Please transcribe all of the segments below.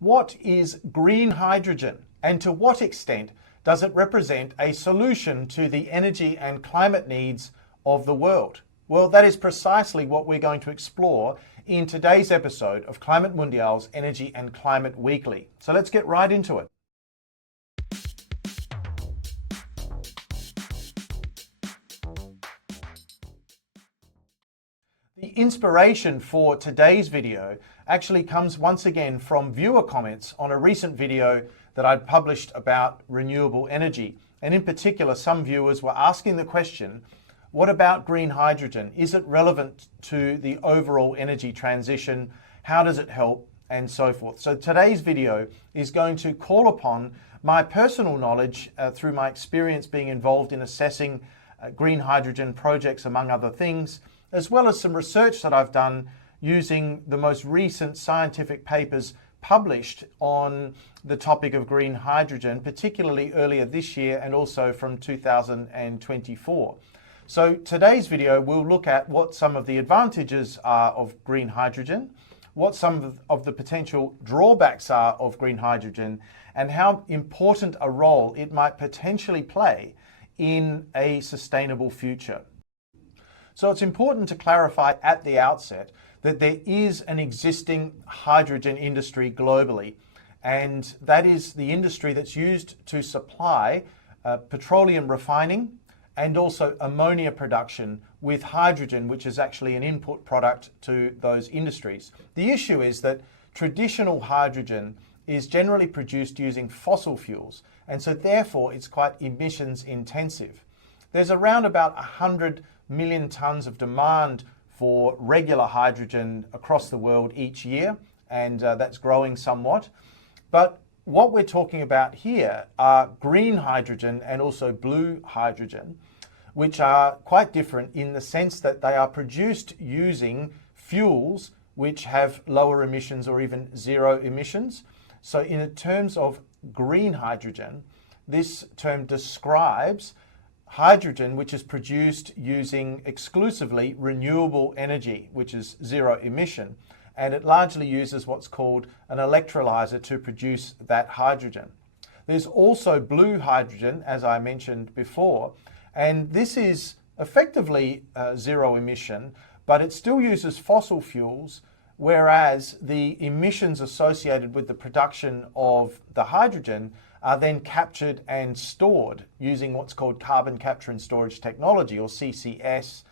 What is green hydrogen, and to what extent does it represent a solution to the energy and climate needs of the world? Well, that is precisely what we're going to explore in today's episode of Climate Mundial's Energy and Climate Weekly. So let's get right into it. The inspiration for today's video actually comes once again from viewer comments on a recent video that I'd published about renewable energy. And in particular, some viewers were asking the question, what about green hydrogen? Is it relevant to the overall energy transition? How does it help? And so forth. So today's video is going to call upon my personal knowledge through my experience being involved in assessing green hydrogen projects, among other things, as well as some research that I've done using the most recent scientific papers published on the topic of green hydrogen, particularly earlier this year and also from 2024. So today's video will look at what some of the advantages are of green hydrogen, what some of the potential drawbacks are of green hydrogen, and how important a role it might potentially play in a sustainable future. So it's important to clarify at the outset that there is an existing hydrogen industry globally, and that is the industry that's used to supply petroleum refining and also ammonia production with hydrogen, which is actually an input product to those industries. The issue is that traditional hydrogen is generally produced using fossil fuels, and so therefore it's quite emissions intensive. There's around about 100 million tonnes of demand for regular hydrogen across the world each year, and that's growing somewhat. But what we're talking about here are green hydrogen and also blue hydrogen, which are quite different in the sense that they are produced using fuels which have lower emissions or even zero emissions. So in terms of green hydrogen, this term describes hydrogen which is produced using exclusively renewable energy, which is zero emission, and it largely uses what's called an electrolyzer to produce that hydrogen. There's also blue hydrogen, as I mentioned before, and this is effectively zero emission, but it still uses fossil fuels, whereas the emissions associated with the production of the hydrogen are then captured and stored using what's called carbon capture and storage technology, or CCS.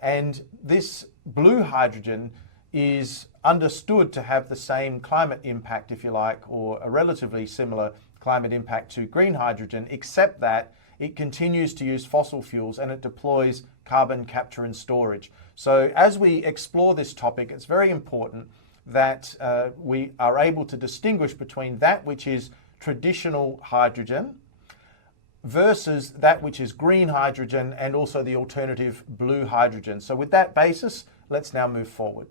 And this blue hydrogen is understood to have the same climate impact, if you like, or a relatively similar climate impact to green hydrogen, except that it continues to use fossil fuels and it deploys carbon capture and storage. So as we explore this topic, it's very important that we are able to distinguish between that which is traditional hydrogen versus that which is green hydrogen and also the alternative blue hydrogen. So with that basis, let's now move forward.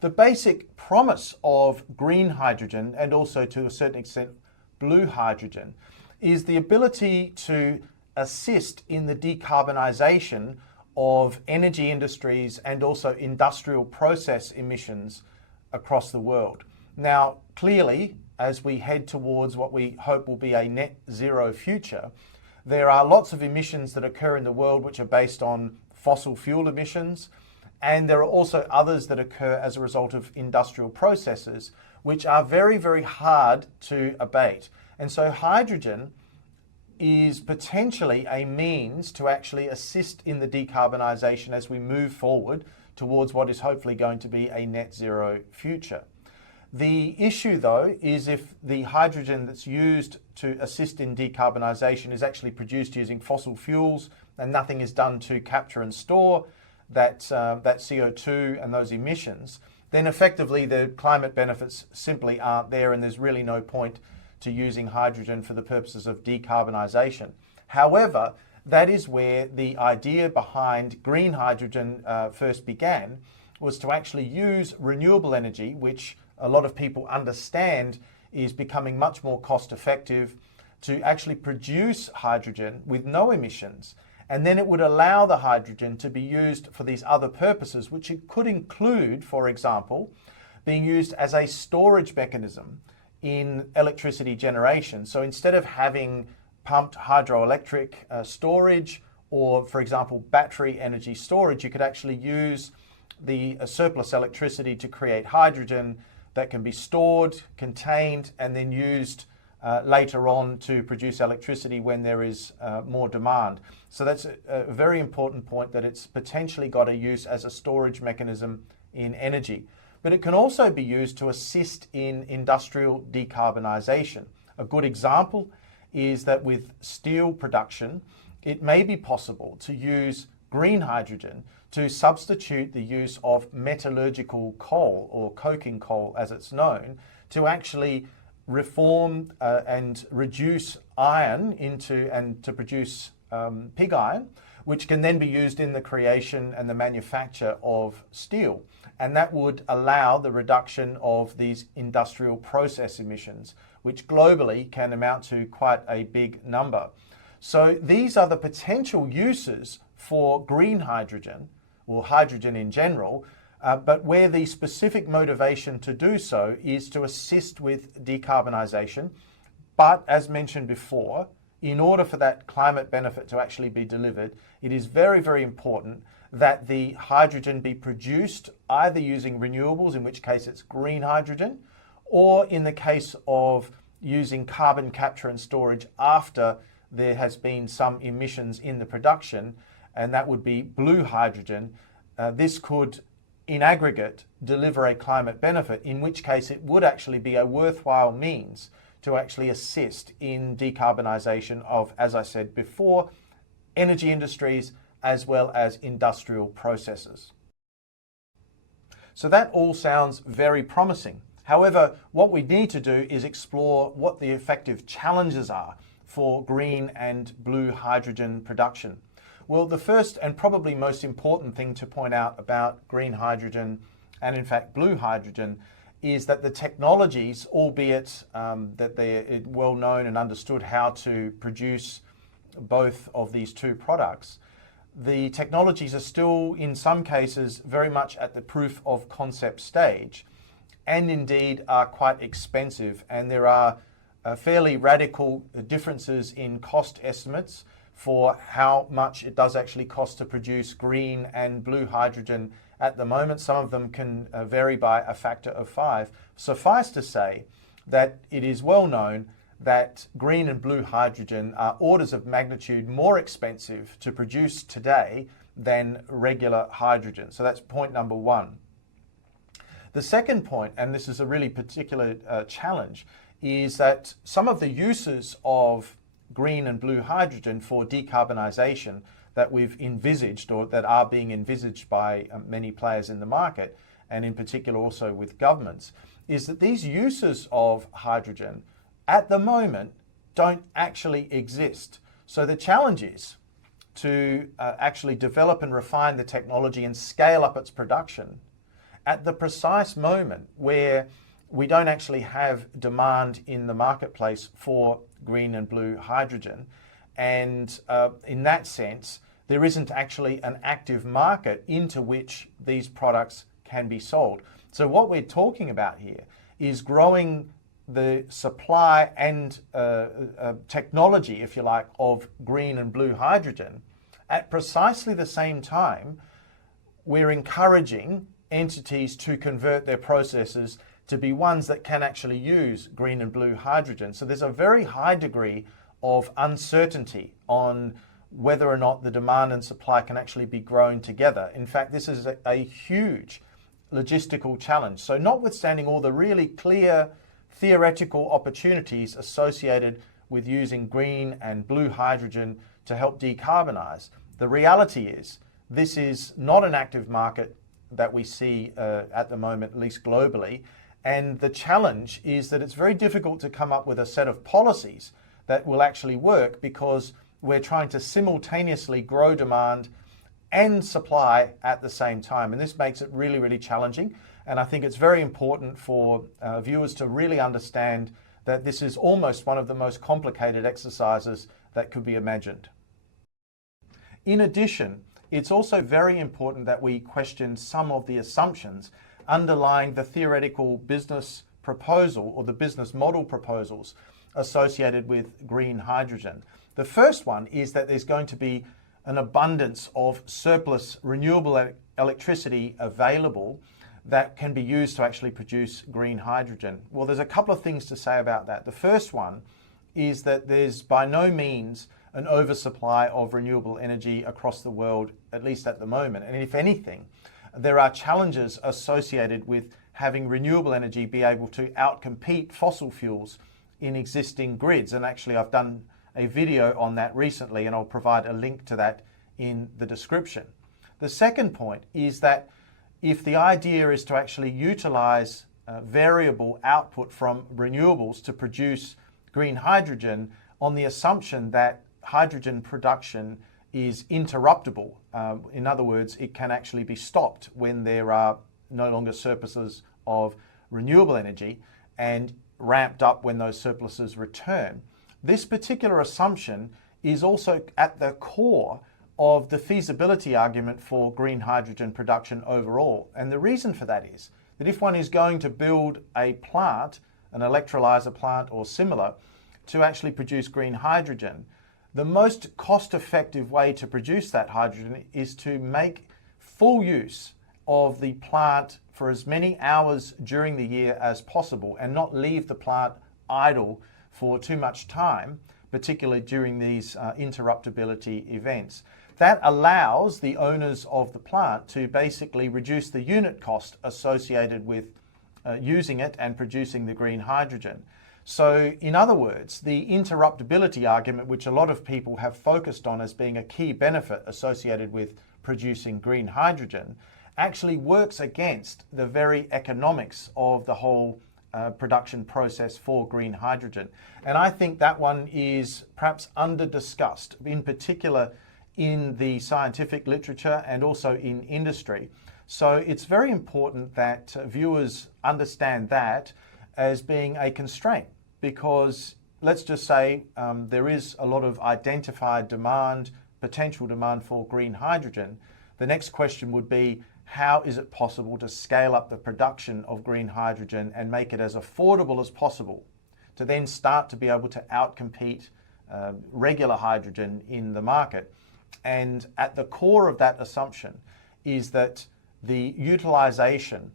The basic promise of green hydrogen, and also to a certain extent blue hydrogen, is the ability to assist in the decarbonisation of energy industries and also industrial process emissions across the world. Now, clearly, as we head towards what we hope will be a net zero future, there are lots of emissions that occur in the world which are based on fossil fuel emissions, and there are also others that occur as a result of industrial processes, which are very, very hard to abate. And so hydrogen is potentially a means to actually assist in the decarbonisation as we move forward towards what is hopefully going to be a net zero future. The issue, though, is if the hydrogen that's used to assist in decarbonisation is actually produced using fossil fuels and nothing is done to capture and store that CO2 and those emissions, then effectively the climate benefits simply aren't there, and there's really no point to using hydrogen for the purposes of decarbonisation. However, that is where the idea behind green hydrogen first began, was to actually use renewable energy, which a lot of people understand is becoming much more cost effective, to actually produce hydrogen with no emissions. And then it would allow the hydrogen to be used for these other purposes, which it could include, for example, being used as a storage mechanism in electricity generation. So instead of having pumped hydroelectric storage or, for example, battery energy storage, you could actually use the surplus electricity to create hydrogen that can be stored, contained, and then used later on to produce electricity when there is more demand. So that's a very important point, that it's potentially got a use as a storage mechanism in energy. But it can also be used to assist in industrial decarbonisation. A good example is that with steel production, it may be possible to use green hydrogen to substitute the use of metallurgical coal, or coking coal as it's known, to actually reform and reduce iron and to produce pig iron, which can then be used in the creation and the manufacture of steel. And that would allow the reduction of these industrial process emissions, which globally can amount to quite a big number. So these are the potential uses for green hydrogen, or hydrogen in general, but where the specific motivation to do so is to assist with decarbonisation. But as mentioned before, in order for that climate benefit to actually be delivered, it is very, very important that the hydrogen be produced either using renewables, in which case it's green hydrogen, or in the case of using carbon capture and storage after there has been some emissions in the production, and that would be blue hydrogen. This could, in aggregate, deliver a climate benefit, in which case it would actually be a worthwhile means to actually assist in decarbonisation of, as I said before, energy industries as well as industrial processes. So that all sounds very promising. However, what we need to do is explore what the effective challenges are for green and blue hydrogen production. Well, the first and probably most important thing to point out about green hydrogen and in fact blue hydrogen is that the technologies, albeit that they're well known and understood how to produce both of these two products, the technologies are still in some cases very much at the proof of concept stage, and indeed are quite expensive, and there are fairly radical differences in cost estimates for how much it does actually cost to produce green and blue hydrogen at the moment. Some of them can vary by a factor of 5. Suffice to say that it is well known that green and blue hydrogen are orders of magnitude more expensive to produce today than regular hydrogen. So that's point number one. The second point, and this is a really particular challenge, is that some of the uses of green and blue hydrogen for decarbonisation that we've envisaged, or that are being envisaged by many players in the market, and in particular also with governments, is that these uses of hydrogen at the moment don't actually exist. So the challenge is to actually develop and refine the technology and scale up its production at the precise moment where we don't actually have demand in the marketplace for green and blue hydrogen. And in that sense, there isn't actually an active market into which these products can be sold. So what we're talking about here is growing the supply and technology, if you like, of green and blue hydrogen. At precisely the same time, we're encouraging entities to convert their processes to be ones that can actually use green and blue hydrogen. So there's a very high degree of uncertainty on whether or not the demand and supply can actually be grown together. In fact, this is a huge logistical challenge. So notwithstanding all the really clear theoretical opportunities associated with using green and blue hydrogen to help decarbonise, the reality is this is not an active market that we see at the moment, at least globally. And the challenge is that it's very difficult to come up with a set of policies that will actually work, because we're trying to simultaneously grow demand and supply at the same time. And this makes it really, really challenging. And I think it's very important for viewers to really understand that this is almost one of the most complicated exercises that could be imagined. In addition, it's also very important that we question some of the assumptions underlying the theoretical business proposal or the business model proposals associated with green hydrogen. The first one is that there's going to be an abundance of surplus renewable electricity available that can be used to actually produce green hydrogen. Well, there's a couple of things to say about that. The first one is that there's by no means an oversupply of renewable energy across the world, at least at the moment. And if anything, there are challenges associated with having renewable energy be able to outcompete fossil fuels in existing grids. And actually, I've done a video on that recently, and I'll provide a link to that in the description. The second point is that if the idea is to actually utilize variable output from renewables to produce green hydrogen on the assumption that hydrogen production is interruptible. In other words, it can actually be stopped when there are no longer surpluses of renewable energy and ramped up when those surpluses return. This particular assumption is also at the core of the feasibility argument for green hydrogen production overall. And the reason for that is that if one is going to build a plant, an electrolyzer plant or similar, to actually produce green hydrogen, the most cost-effective way to produce that hydrogen is to make full use of the plant for as many hours during the year as possible and not leave the plant idle for too much time, particularly during these interruptibility events. That allows the owners of the plant to basically reduce the unit cost associated with using it and producing the green hydrogen. So in other words, the interruptibility argument, which a lot of people have focused on as being a key benefit associated with producing green hydrogen, actually works against the very economics of the whole production process for green hydrogen. And I think that one is perhaps under-discussed, in particular in the scientific literature and also in industry. So it's very important that viewers understand that as being a constraint, because let's just say there is a lot of identified demand, potential demand for green hydrogen. The next question would be, how is it possible to scale up the production of green hydrogen and make it as affordable as possible to then start to be able to outcompete regular hydrogen in the market? And at the core of that assumption is that the utilization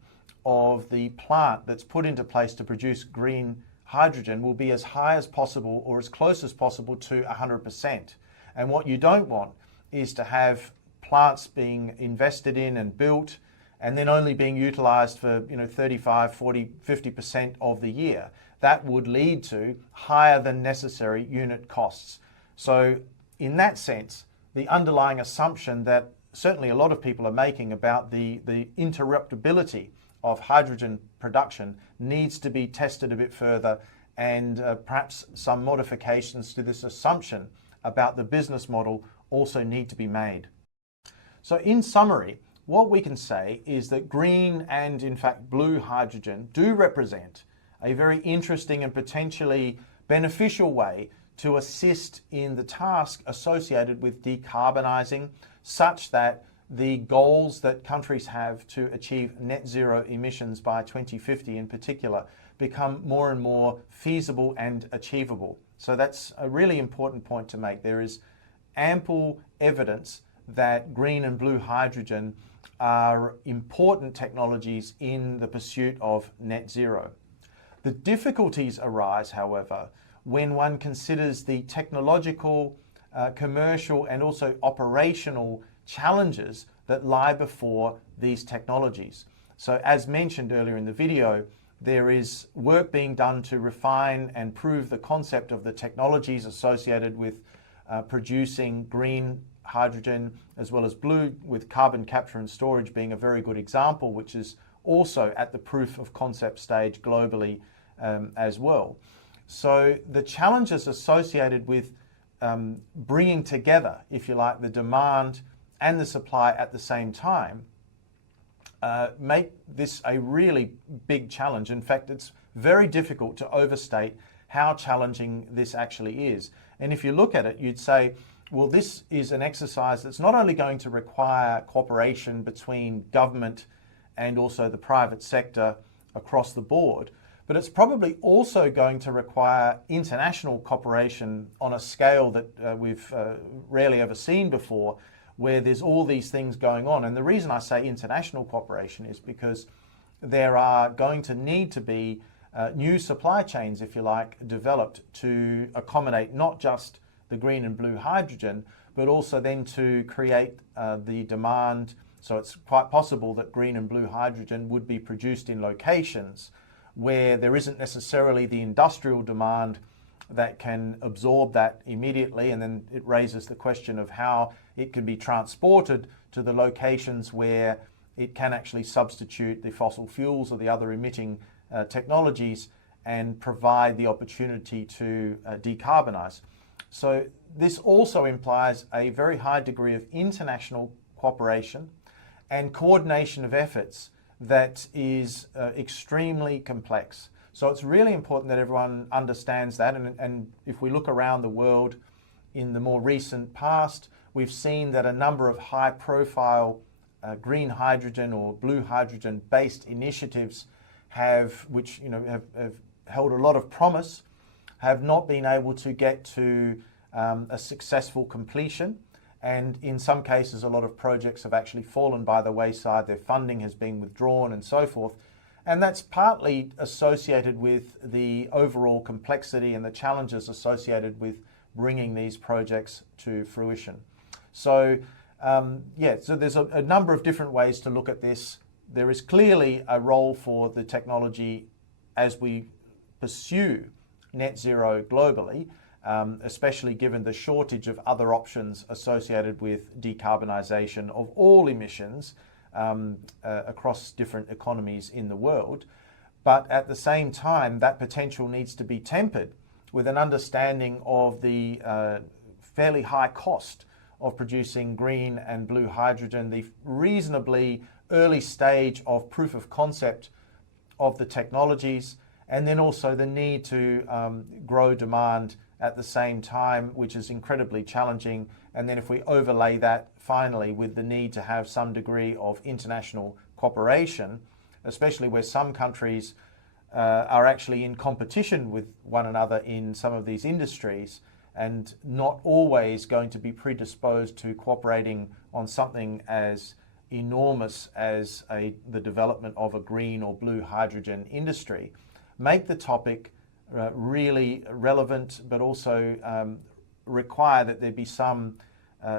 of the plant that's put into place to produce green hydrogen will be as high as possible or as close as possible to 100%. And what you don't want is to have plants being invested in and built and then only being utilized for 35, 40, 50% of the year. That would lead to higher than necessary unit costs. So in that sense, the underlying assumption that certainly a lot of people are making about the interruptibility of hydrogen production needs to be tested a bit further, and perhaps some modifications to this assumption about the business model also need to be made. So in summary, what we can say is that green and in fact blue hydrogen do represent a very interesting and potentially beneficial way to assist in the task associated with decarbonising, such that the goals that countries have to achieve net zero emissions by 2050 in particular become more and more feasible and achievable. So that's a really important point to make. There is ample evidence that green and blue hydrogen are important technologies in the pursuit of net zero. The difficulties arise, however, when one considers the technological, commercial and also operational challenges that lie before these technologies. So as mentioned earlier in the video, there is work being done to refine and prove the concept of the technologies associated with producing green hydrogen as well as blue, with carbon capture and storage being a very good example, which is also at the proof of concept stage globally as well. So the challenges associated with bringing together, if you like, the demand and the supply at the same time make this a really big challenge. In fact, it's very difficult to overstate how challenging this actually is. And if you look at it, you'd say, well, this is an exercise that's not only going to require cooperation between government and also the private sector across the board. But it's probably also going to require international cooperation on a scale that we've rarely ever seen before, where there's all these things going on. And the reason I say international cooperation is because there are going to need to be new supply chains, if you like, developed to accommodate not just the green and blue hydrogen, but also then to create the demand. So it's quite possible that green and blue hydrogen would be produced in locations where there isn't necessarily the industrial demand that can absorb that immediately, and then it raises the question of how it can be transported to the locations where it can actually substitute the fossil fuels or the other emitting technologies and provide the opportunity to decarbonise. So this also implies a very high degree of international cooperation and coordination of efforts that is extremely complex. So it's really important that everyone understands that, and if we look around the world in the more recent past, we've seen that a number of high-profile green hydrogen or blue hydrogen-based initiatives which have held a lot of promise, have not been able to get to a successful completion. And in some cases, a lot of projects have actually fallen by the wayside. Their funding has been withdrawn and so forth. And that's partly associated with the overall complexity and the challenges associated with bringing these projects to fruition. So, so there's a number of different ways to look at this. There is clearly a role for the technology as we pursue net zero globally, especially given the shortage of other options associated with decarbonisation of all emissions across different economies in the world. But at the same time, that potential needs to be tempered with an understanding of the fairly high cost of producing green and blue hydrogen, the reasonably early stage of proof of concept of the technologies, and then also the need to grow demand at the same time, which is incredibly challenging. And then if we overlay that finally with the need to have some degree of international cooperation, especially where some countries are actually in competition with one another in some of these industries and not always going to be predisposed to cooperating on something as enormous as the development of a green or blue hydrogen industry, make the topic really relevant, but also require that there be some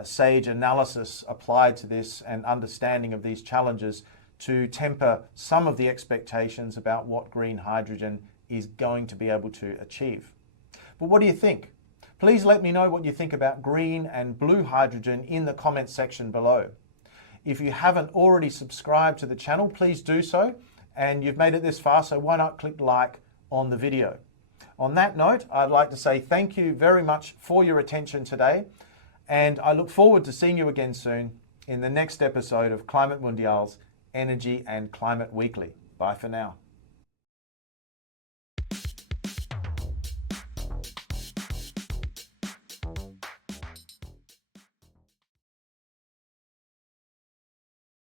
sage analysis applied to this and understanding of these challenges to temper some of the expectations about what green hydrogen is going to be able to achieve. But what do you think? Please let me know what you think about green and blue hydrogen in the comments section below. If you haven't already subscribed to the channel, please do so. And you've made it this far, so why not click like on the video? On that note, I'd like to say thank you very much for your attention today. And I look forward to seeing you again soon in the next episode of Climate Mundial's Energy and Climate Weekly. Bye for now.